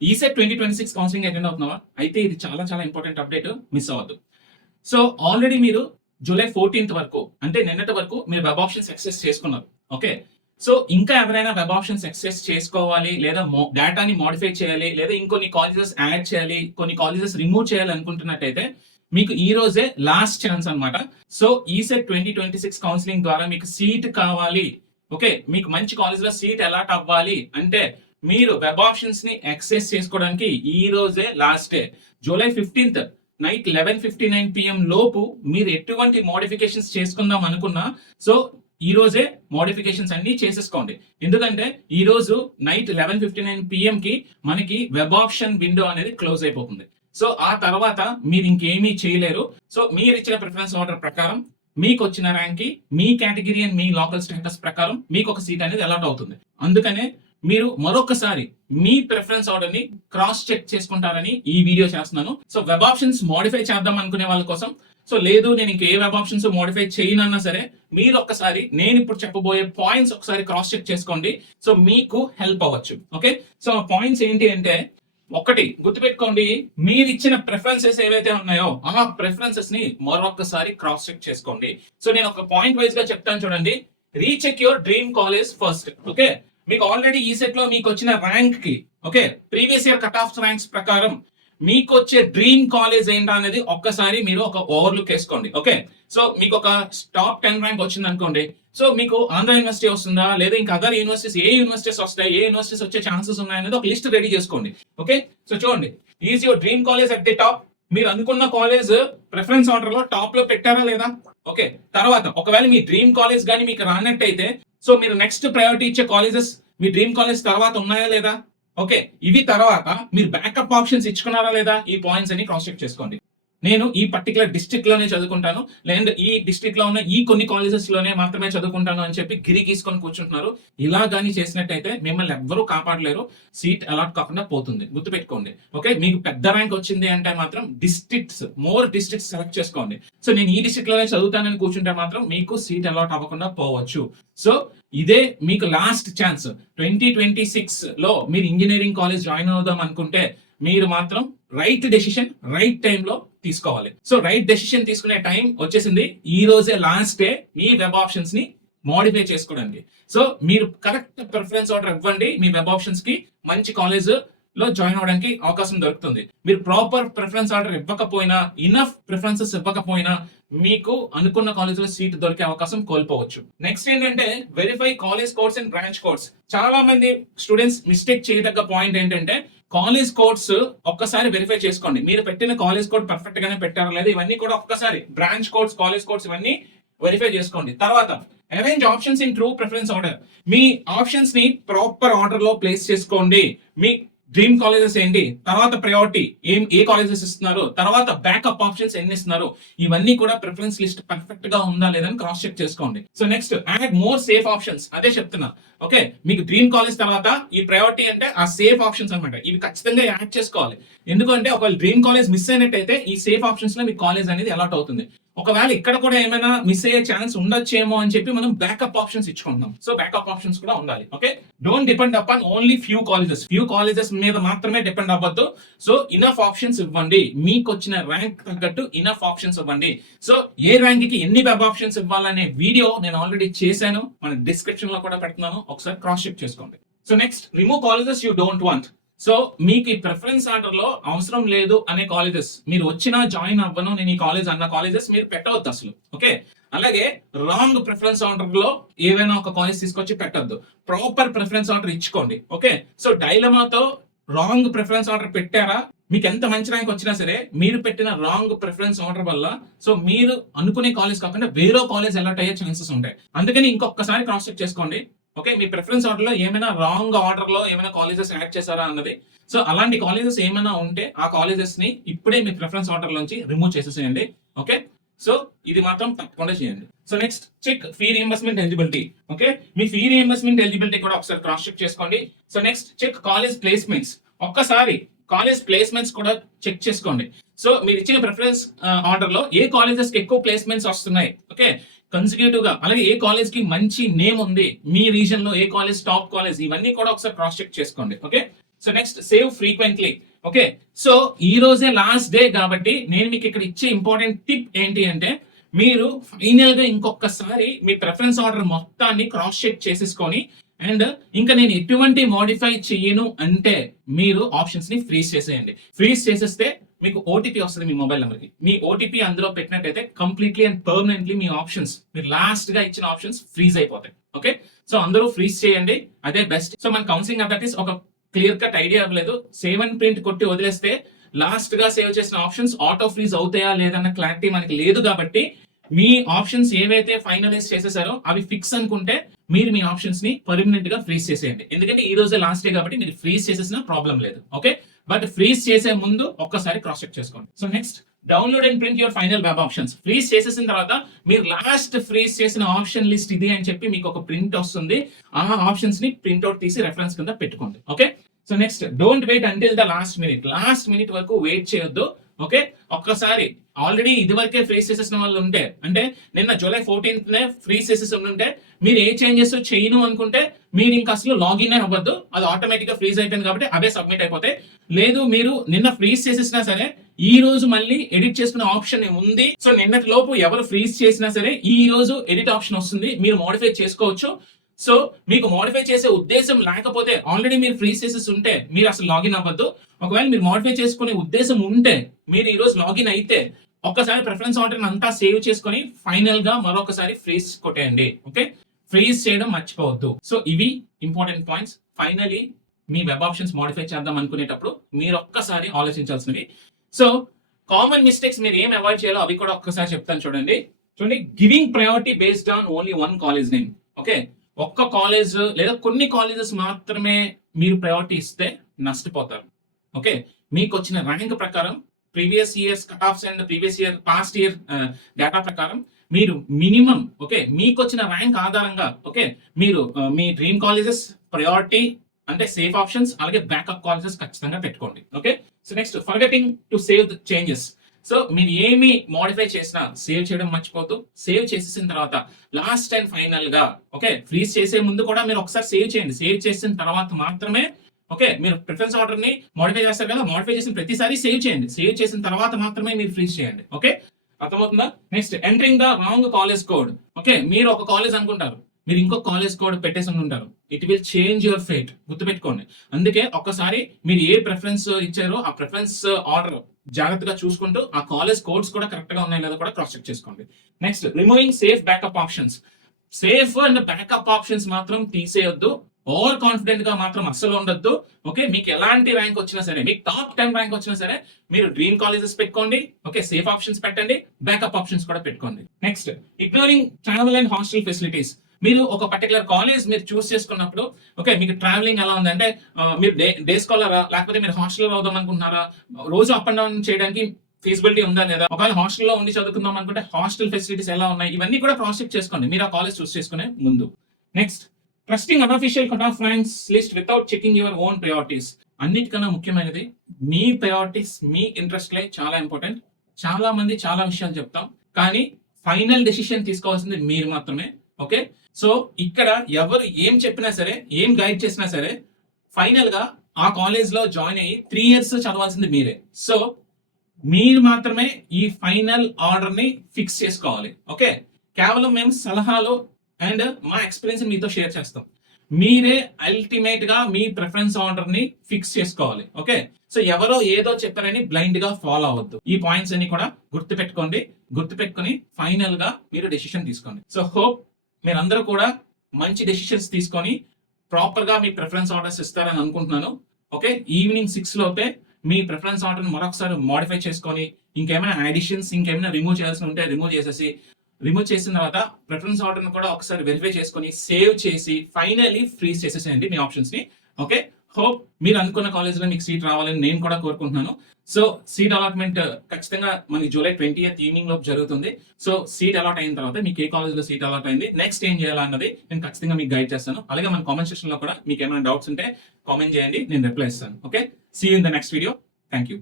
ECET 2026 counselling attend అవుతున్నావా? అయితే ఇది చాలా చాలా ఇంపార్టెంట్ అప్డేట్, మిస్ అవ్వద్దు. సో ఆల్రెడీ మీరు జూలై 14th వరకు, అంటే నిన్నటి వరకు మీరు వెబ్ ఆప్షన్స్ యాక్సెస్ చేసుకున్నారు. ఓకే, సో ఇంకా ఎవరైనా వెబ్ ఆప్షన్స్ యాక్సెస్ చేసుకోవాలి, లేదా డేటాని మోడిఫై చేయాలి, లేదా ఇంకొన్ని కాలేజెస్ యాడ్ చేయాలి, కొన్ని కాలేజెస్ రిమూవ్ చేయాలి అనుకుంటున్నట్టయితే మీకు ఈ రోజే లాస్ట్ ఛాన్స్ అన్నమాట. సో ఈసెట్ 2026 కౌన్సిలింగ్ ద్వారా మీకు సీట్ కావాలి, ఓకే, మీకు మంచి కాలేజ్ లో సీట్ అలాట్ అవ్వాలి అంటే మీరు వెబ్ ఆప్షన్స్ ని యాక్సెస్ చేసుకోవడానికి ఈ రోజే last day. July 15th night 11:59 PM లోపు మీరు ఎటువంటి మోడిఫికేషన్స్ చేసుకుందాం అనుకున్నా, సో ఈ రోజే మోడిఫికేషన్స్ అన్ని చేసేసుకోండి. ఎందుకంటే ఈ రోజు నైట్ 11:59 PM కి మనకి వెబ్ ఆప్షన్ విండో అనేది క్లోజ్ అయిపోతుంది. సో ఆ తర్వాత మీరు ఇంకేమీ చేయలేరు. సో మీరు ఇచ్చిన ప్రిఫరెన్స్ ఆర్డర్ ప్రకారం మీకు వచ్చిన ర్యాంక్ కి మీ కేటగిరీ అండ్ మీ లోకల్ స్టేటస్ ప్రకారం మీకు ఒక సీట్ అనేది అలాట్ అవుతుంది. అందుకనే మీరు మరొకసారి మీ ప్రిఫరెన్స్ ఆర్డర్ ని క్రాస్ చెక్ చేసుకుంటారని ఈ వీడియో చేస్తున్నాను. సో వెబ్ ఆప్షన్స్ మోడిఫై చేద్దాం అనుకునే వాళ్ళ కోసం, సో లేదు నేను ఇంకే వెబ్ ఆప్షన్స్ మోడిఫై చేయనన్నా సరే మీరు ఒక్కసారి నేను ఇప్పుడు చెప్పబోయే పాయింట్స్ ఒకసారి క్రాస్ చెక్ చేసుకోండి. సో మీకు హెల్ప్ అవ్వచ్చు. ఓకే, సో పాయింట్స్ ఏంటి అంటే, ఒకటి గుర్తుపెట్టుకోండి, మీరు ఇచ్చిన ప్రిఫరెన్సెస్ ఏవైతే ఉన్నాయో ఆ ప్రిఫరెన్సెస్ ని మరొకసారి క్రాస్ చెక్ చేసుకోండి. సో నేను ఒక పాయింట్ వైజ్ గా చెప్తాను చూడండి. Recheck your dream college first. Okay, మీకు ఆల్రెడీ ఈ సెట్ లో మీకు వచ్చిన ర్యాంక్ కి, okay, previous year cut off ranks ప్రకారం మీకు వచ్చే డ్రీమ్ కాలేజ్ ఏంటా అనేది ఒక్కసారి మీరు ఒక ఓవర్ లుక్ వేసుకోండి. ఓకే, సో మీకు ఒక టాప్ 10 ర్యాంక్ వచ్చింది అనుకోండి, సో మీకు ఆంధ్ర యూనివర్సిటీ వస్తుందా, లేదా ఇంకా అదర్ యూనివర్సిటీస్ ఏ యూనివర్సిటీస్ వస్తాయి, ఏ యూనివర్సిటీస్ వచ్చే ఛాన్సెస్ ఉన్నాయనేది ఒక లిస్ట్ రెడీ చేసుకోండి. ఓకే, సో చూడండి, is your dream college at the top. మీరు అనుకున్న కాలేజ్ ప్రిఫరెన్స్ ఆర్డర్ లో టాప్ లో పెట్టారా లేదా? ఓకే, తర్వాత ఒకవేళ మీ డ్రీమ్ కాలేజ్ కానీ మీకు రానట్టయితే, సో మీరు నెక్స్ట్ ప్రయారిటీ ఇచ్చే కాలేజెస్ మీ డ్రీమ్ కాలేజ్ తర్వాత ఉన్నాయా లేదా? ఓకే, ఇవి తర్వాత మీరు బ్యాకప్ ఆప్షన్స్ ఇచ్చుకున్నారా లేదా? ఈ పాయింట్స్ అన్ని క్రాస్ చెక్ చేసుకోండి. నేను ఈ పర్టికులర్ డిస్ట్రిక్ట్ లోనే చదువుకుంటాను, లేదా ఈ డిస్ట్రిక్ట్ లో ఉన్న ఈ కొన్ని కాలేజెస్ లోనే మాత్రమే చదువుకుంటాను అని చెప్పి గిరి గీసుకొని కూర్చుంటున్నారు. ఇలా కానీ చేసినట్టయితే మిమ్మల్ని ఎవ్వరూ కాపాడలేరు, సీట్ అలాట్ కాకుండా పోతుంది. గుర్తుపెట్టుకోండి. ఓకే, మీకు పెద్ద ర్యాంక్ వచ్చింది అంటే మాత్రం మోర్ డిస్ట్రిక్ట్స్ సెలెక్ట్ చేసుకోండి. సో నేను ఈ డిస్ట్రిక్ట్ లోనే చదువుతానని కూర్చుంటే మాత్రం మీకు సీట్ అలాట్ అవ్వకుండా పోవచ్చు. సో ఇదే మీకు లాస్ట్ ఛాన్స్. 2026 లో మీరు ఇంజనీరింగ్ కాలేజ్ జాయిన్ అవుదాం అనుకుంటే మీరు మాత్రం రైట్ డెసిషన్ రైట్ టైంలో తీసుకోవాలి. సో రైట్ డెసిషన్ తీసుకునే టైం వచ్చేసింది. ఈ రోజే లాస్ట్ డే మీ వెబ్ ఆప్షన్స్ ని మోడిఫై చేసుకోవడానికి. సో మీరు కరెక్ట్ ప్రిఫరెన్స్ ఆర్డర్ ఇవ్వండి, మీ వెబ్ ఆప్షన్స్ కి మంచి కాలేజ్ లో జాయిన్ అవడానికి అవకాశం దొరుకుతుంది. మీరు ప్రాపర్ ప్రిఫరెన్స్ ఆర్డర్ ఇవ్వకపోయినా, ఇనఫ్ ప్రిఫరెన్సెస్ ఇవ్వకపోయినా మీకు అనుకున్న కాలేజ్ లో సీట్ దొరికే అవకాశం కోల్పోవచ్చు. నెక్స్ట్ ఏంటంటే, verify college codes and branch codes. చాలా మంది స్టూడెంట్స్ మిస్టేక్ చేయదగ్గ పాయింట్ ఏంటంటే, కాలేజ్ కోడ్స్ ఒక్కసారి వెరిఫై చేసుకోండి. మీరు పెట్టిన కాలేజ్ కోడ్ పర్ఫెక్ట్ గానే పెట్టారా లేదా, ఇవన్నీ కూడా ఒక్కసారి బ్రాంచ్ కోడ్స్, కాలేజ్ కోడ్స్ ఇవన్నీ వెరిఫై చేసుకోండి. తర్వాత arrange options in true preference order. Me options ని ప్రాపర్ ఆర్డర్ లో ప్లేస్ చేసుకోండి. మీ డ్రీమ్ కాలేజెస్ ఏంటి, తర్వాత ప్రయారిటీ ఏ కాలేజెస్ ఇస్తున్నారు, తర్వాత బ్యాకప్ ఆప్షన్స్ ఎన్ని ఇస్తున్నారు, ఇవన్నీ కూడా ప్రిఫరెన్స్ లిస్ట్ పర్ఫెక్ట్ గా ఉందా లేదని క్రాస్ చెక్ చేసుకోండి. So next add more safe options. అదే చెప్తున్నా. ఓకే, మీకు డ్రీమ్ కాలేజ్ తర్వాత ఈ ప్రయారిటీ అంటే ఆ సేఫ్ ఆప్షన్స్ అనమాట. ఇవి ఖచ్చితంగా యాడ్ చేసుకోవాలి. ఎందుకంటే ఒకవేళ డ్రీమ్ కాలేజ్ మిస్ అయినట్టయితే ఈ సేఫ్ ఆప్షన్స్ లో మీ కాలేజ్ అనేది అలాట్ అవుతుంది. ఒకవేళ ఇక్కడ కూడా ఏమైనా మిస్ అయ్యే ఛాన్స్ ఉండొచ్చేమో అని చెప్పి మనం బ్యాకప్ ఆప్షన్స్ ఇచ్చుకుంటున్నాం. సో బ్యాకప్ ఆప్షన్స్ కూడా ఉండాలి. Okay, don't depend upon only few colleges మీద మాత్రమే డిపెండ్ అవ్వద్దు. సో ఇనఫ్ ఆప్షన్స్ ఇవ్వండి, మీకు వచ్చిన ర్యాంక్ తగ్గట్టు ఇనఫ్ ఆప్షన్స్ ఇవ్వండి. సో ఏ ర్యాంక్ కి ఎన్ని వెబ్ ఆప్షన్స్ ఇవ్వాలనే వీడియో నేను ఆల్రెడీ చేశాను, మన డిస్క్రిప్షన్ లో కూడా పెడుతున్నాను, ఒకసారి క్రాస్ చెక్ చేసుకోండి. So next, remove colleges you don't want. So మీకు ఈ ప్రిఫరెన్స్ ఆర్డర్ లో అవసరం లేదు అనే కాలేజెస్, మీరు వచ్చినా జాయిన్ అవ్వను నేను ఈ కాలేజ్ అన్న కాలేజెస్ మీరు పెట్టవద్దు అసలు. ఓకే, అలాగే రాంగ్ ప్రిఫరెన్స్ ఆర్డర్ లో ఏవైనా ఒక కాలేజ్ తీసుకొచ్చి పెట్టద్దు. ప్రాపర్ ప్రిఫరెన్స్ ఆర్డర్ ఇచ్చుకోండి. ఓకే, సో డైలమాతో రాంగ్ ప్రిఫరెన్స్ ఆర్డర్ పెట్టారా, మీకు ఎంత మంచి ర్యాంక్ వచ్చినా సరే మీరు పెట్టిన రాంగ్ ప్రిఫరెన్స్ ఆర్డర్ వల్ల సో మీరు అనుకునే కాలేజ్ కాకుండా వేరే కాలేజ్ అలాట్ అయ్యే ఛాన్సెస్ ఉంటాయి. అందుకని ఇంకొకసారి క్రాస్ చెక్ చేసుకోండి. ఓకే, మీ ప్రిఫరెన్స్ ఆర్డర్ లో ఏమైనా రాంగ్ ఆర్డర్ లో ఏమైనా కాలేజెస్ యాడ్ చేశారా అన్నది. సో అలాంటి కాలేజెస్ ఏమైనా ఉంటే ఆ కాలేజెస్ ని ఇప్పుడే మీ ప్రిఫరెన్స్ ఆర్డర్ లోంచి రిమూవ్ చేసేసేయండి. ఓకే, సో ఇది మాత్రం తప్పకుండా చేయండి. So next, check fee reimbursement eligibility. Okay, మీ ఫీ రీఎంబర్స్మెంట్ ఎలిజిబిలిటీ కూడా ఒకసారి క్రాస్ చెక్ చేసుకోండి. So next, check college placements. ఒక్కసారి కాలేజ్ ప్లేస్మెంట్స్ కూడా చెక్ చేసుకోండి. సో మీరు ఇచ్చిన ప్రిఫరెన్స్ ఆర్డర్ లో ఏ కాలేజెస్ కి ఎక్కువ ప్లేస్మెంట్స్ వస్తున్నాయి, ఓకే, కన్సిక్యూటివ్ గా, అలాగే ఏ కాలేజ్ కి మంచి నేమ్ ఉంది, మీ రీజన్ లో ఏ కాలేజ్ టాప్ కాలేజ్, ఇవన్నీ కూడా ఒకసారి క్రాస్ చెక్ చేసుకోండి. Okay, so next save frequently. Okay, so ఈ రోజే లాస్ట్ డే కాబట్టి నేను మీకు ఇక్కడ ఇచ్చే ఇంపార్టెంట్ టిప్ ఏంటి అంటే, మీరు ఫైనల్ గా ఇంకొకసారి మీ ప్రిఫరెన్స్ ఆర్డర్ మొత్తాన్ని క్రాస్ చెక్ చేసేసుకొని, అండ్ ఇంకా నేను ఎటువంటి మోడిఫై చెయ్యను అంటే మీరు ఆప్షన్స్ ని ఫ్రీజ్ చేసేయండి. ఫ్రీజ్ చేసేస్తే మీకు ఓటీపీ వస్తుంది మీ మొబైల్ నెంబర్ కి. మీ ఓటీపీ అందులో పెట్టినట్టయితే completely and permanently me options, మీరు లాస్ట్ గా ఇచ్చిన ఆప్షన్స్ ఫ్రీజ్ అయిపోతాయి. ఓకే, సో అందరూ ఫ్రీజ్ చేయండి, అదే బెస్ట్. సో మన కౌన్సిలింగ్ అథారిటీస్ ఒక క్లియర్ కట్ ఐడియా ఇవ్వలేదు. సేవ్ అండ్ ప్రింట్ కొట్టి వదిలేస్తే లాస్ట్ గా సేవ్ చేసిన ఆప్షన్స్ ఆటో ఫ్రీజ్ అవుతాయా లేదన్న క్లారిటీ మనకి లేదు. కాబట్టి మీ ఆప్షన్స్ ఏవైతే ఫైనలైజ్ చేసేసారో అవి ఫిక్స్ అనుకుంటే మీరు మీ ఆప్షన్స్ ని పర్మనెంట్ గా ఫ్రీజ్ చేసేయండి. ఎందుకంటే ఈ రోజే లాస్ట్ డే కాబట్టి మీరు ఫ్రీజ్ చేసేసిన ప్రాబ్లం లేదు. ఓకే, బట్ ఫ్రీజ్ చేసే ముందు ఒక్కసారి క్రాస్ చెక్ చేసుకోండి. So next, download and print your final web options. Freeze చేసేసిన తర్వాత మీరు లాస్ట్ ఫ్రీజ్ చేసిన ఆప్షన్ లిస్ట్ ఇది అని చెప్పి మీకు ఒక ప్రింట్ వస్తుంది. ఆ ఆప్షన్స్ ని ప్రింట్అవుట్ తీసి రెఫరెన్స్ కింద పెట్టుకోండి. Okay, so next, don't wait until the last minute. Last minute వరకు వెయిట్ చేయొద్దు. ఓకే, ఒక్కసారి ఆల్రెడీ ఇది వరకే ఫ్రీజ్ చేసేసిన వాళ్ళు ఉంటే, అంటే నిన్న జూలై 14th ఫ్రీజ్ చేసేసి ఉంటే మీరు ఏ చేంజెస్ చేయను అనుకుంటే మీరు ఇంకా అసలు లాగిన్ అవ్వద్దు. అది ఆటోమేటిక్ గా ఫ్రీజ్ అయిపోయింది కాబట్టి అవే సబ్మిట్ అయిపోతాయి. లేదు, మీరు నిన్న ఫ్రీజ్ చేసేసినా సరే ఈ రోజు మళ్ళీ ఎడిట్ చేసుకునే ఆప్షన్ ఉంది. సో నిన్నటి లోపు ఎవరు ఫ్రీజ్ చేసినా సరే ఈ రోజు ఎడిట్ ఆప్షన్ వస్తుంది, మీరు మోడిఫై చేసుకోవచ్చు. సో మీకు మోడిఫై చేసే ఉద్దేశం లేకపోతే, ఆల్రెడీ మీరు ఫ్రీజ్ చేసేసి ఉంటే మీరు అసలు లాగిన్ అవ్వద్దు. ఒకవేళ మీరు మోడిఫై చేసుకునే ఉద్దేశం ఉంటే మీరు ఈ రోజు లాగిన్ అయితే ఒక్కసారి ప్రిఫరెన్స్ ఆర్డర్ అంతా సేవ్ చేసుకొని ఫైనల్ గా మరొకసారి ఫ్రీజ్ కొట్టేయండి. ఓకే, ఫ్రీజ్ చేయడం మర్చిపోవద్దు. సో ఇవి ఇంపార్టెంట్ పాయింట్స్. ఫైనలీ మీ వెబ్ ఆప్షన్స్ మోడిఫై చేద్దాం అనుకునేటప్పుడు మీరు ఒక్కసారి ఆలోచించాల్సినవి. సో కామన్ మిస్టేక్స్ మీరు ఏం అవాయిడ్ చేయాలో అవి కూడా ఒక్కసారి చెప్తాను చూడండి. Giving priority based on only one college name. Okay, ఒక్క కాలేజ్ లేదా కొన్ని కాలేజెస్ మాత్రమే మీరు ప్రయారిటీ ఇస్తే నష్టపోతారు. ఓకే, మీకు వచ్చిన ర్యాంక్ ప్రకారం previous years cut offs and previous year past year data ప్రకారం మీరు మినిమం, ఓకే, మీకు వచ్చిన ర్యాంక్ ఆధారంగా, ఓకే, మీరు మీ డ్రీమ్ కాలేజెస్ ప్రయారిటీ అంటే సేఫ్ ఆప్షన్స్, అలాగే బ్యాకప్ కాలేజెస్ ఖచ్చితంగా పెట్టుకోండి. Okay, so next, forgetting to save the changes. So మీరు ఏమి మోడిఫై చేసినా సేవ్ చేయడం మర్చిపోతూ, సేవ్ చేసేసిన తర్వాత లాస్ట్ అండ్ ఫైనల్ గా, ఓకే, ఫ్రీజ్ చేసే ముందు కూడా మీరు ఒకసారి సేవ్ చేయండి. సేవ్ చేసిన తర్వాత మాత్రమే, ఓకే, మీరు ప్రిఫరెన్స్ ఆర్డర్ ని మోడిఫై చేస్తారు కదా, మోడిఫై చేసిన ప్రతిసారి సేవ్ చేయండి. సేవ్ చేసిన తర్వాత మాత్రమే మీరు ఫ్రీజ్ చేయండి. ఓకే, అర్థమవుతుందా? Next, entering the wrong college code. Okay, మీరు ఒక కాలేజ్ అనుకుంటారు, మీరు ఇంకొక కాలేజ్ కోడ్ పెట్టేసి ఉంటారు. It will change your fate, గుర్తుపెట్టుకోండి. అందుకే ఒక్కసారి మీరు ఏ ప్రిఫరెన్స్ ఇచ్చారో ఆ ప్రిఫరెన్స్ ఆర్డర్ జాగ్రత్తగా చూసుకుంటూ ఆ కాలేజ్ కోడ్స్ కూడా కరెక్ట్ గా ఉన్నాయో లేదో కూడా క్రాస్ చెక్ చేసుకోండి. Next, removing safe backup options. Safe and backup options మాత్రం తీసేయొద్దు. ఓవర్ కాన్ఫిడెంట్ గా మాత్రం అస్సలు ఉండొద్దు. ఓకే, మీకు ఎలాంటి ర్యాంక్ వచ్చినా సరే, మీకు టాప్ 10 ర్యాంక్ వచ్చినా సరే మీరు డ్రీమ్ కాలేజెస్ పెట్టుకోండి. ఓకే, సేఫ్ ఆప్షన్స్ పెట్టండి, బ్యాకప్ ఆప్షన్స్ కూడా పెట్టుకోండి. Next, ignoring travel and hostel facilities. మీరు ఒక పర్టికులర్ కాలేజ్ మీరు చూస్ చేసుకున్నప్పుడు, ఓకే, మీకు ట్రావెలింగ్ ఎలా ఉంది అంటే మీరు డే స్కాలరా లేకపోతే మీరు హాస్టల్ అవుదాం అనుకుంటున్నారా, రోజు అప్ అండ్ డౌన్ చేయడానికి ఫీజిబిలిటీ ఉందా లేదా, ఒకవేళ హాస్టల్లో ఉండి చదువుకుందాం అనుకుంటే హాస్టల్ ఫెసిలిటీస్ ఎలా ఉన్నాయి, ఇవన్నీ కూడా క్రాస్ చెక్ చేసుకోండి మీరు ఆ కాలేజ్ చూస్ చేసుకునే ముందు. Next, trusting unofficial cut off ranks list without checking your own priorities. అన్నిటికన్నా ముఖ్యమైనది మీ ప్రయారిటీస్, మీ ఇంట్రెస్ట్లే చాలా ఇంపార్టెంట్. చాలా మంది చాలా విషయాలు చెప్తాం, కానీ ఫైనల్ డెసిషన్ తీసుకోవాల్సింది మీరు మాత్రమే. ఓకే, సో ఇక్కడ ఎవరు ఏం చెప్పినా సరే, ఏం గైడ్ చేసినా సరే, ఫైనల్ గా ఆ కాలేజ్ లో జాయిన్ అయ్యి 3 years చదవాల్సింది మీరే. సో మీరు మాత్రమే ఈ ఫైనల్ ఆర్డర్ ని ఫిక్స్ చేసుకోవాలి. ఓకే, కేవలం మేము సలహాలు అండ్ మా ఎక్స్పీరియన్స్ మీతో షేర్ చేస్తాం. మీరే అల్టిమేట్ గా మీ ప్రిఫరెన్స్ ఆర్డర్ ని ఫిక్స్ చేసుకోవాలి. ఓకే, సో ఎవరో ఏదో చెప్పారని బ్లైండ్ గా ఫాలో అవ్వద్దు. ఈ పాయింట్స్ అన్ని కూడా గుర్తుపెట్టుకోండి. గుర్తుపెట్టుకుని ఫైనల్ గా మీరు డెసిషన్ తీసుకోండి. సో హోప్ మీరందరూ కూడా మంచి డెసిషన్స్ తీసుకొని ప్రాపర్ గా మీ ప్రిఫరెన్స్ ఆర్డర్స్ ఇస్తారని అనుకుంటున్నాను. ఓకే, ఈవినింగ్ 6 లోపే మీ ప్రిఫరెన్స్ ఆర్డర్ మరొకసారి మోడిఫై చేసుకొని ఇంకేమైనా అడిషన్స్, ఇంకేమైనా రిమూవ్ చేయాల్సి ఉంటే రిమూవ్ చేసేసి, రిమూవ్ చేసిన తర్వాత ప్రిఫరెన్స్ ఆర్డర్ కూడా ఒకసారి వెరిఫై చేసుకొని సేవ్ చేసి ఫైనల్లీ ఫ్రీజ్ చేసేసేయండి మీ ఆప్షన్స్ ని. ఓకే, హోప్ మీరు అనుకున్న కాలేజ్ లో మీకు సీట్ రావాలని నేను కూడా కోరుకుంటున్నాను. సో సీట్ అలాట్మెంట్ ఖచ్చితంగా మనకి జూలై 20th ఈవినింగ్ లోపు జరుగుతుంది. సో సీట్ అలాట్ అయిన తర్వాత మీకు ఏ కాలేజ్ లో సీట్ అలాట్ అయింది, నెక్స్ట్ ఏం చేయాలన్నది నేను ఖచ్చితంగా మీకు గైడ్ చేస్తాను. అలాగే మన కామెంట్ సెక్షన్ లో కూడా మీకు ఏమైనా డౌట్స్ ఉంటే కామెంట్ చేయండి, నేను రిప్లై ఇస్తాను. Okay, see you in the next video. Thank you.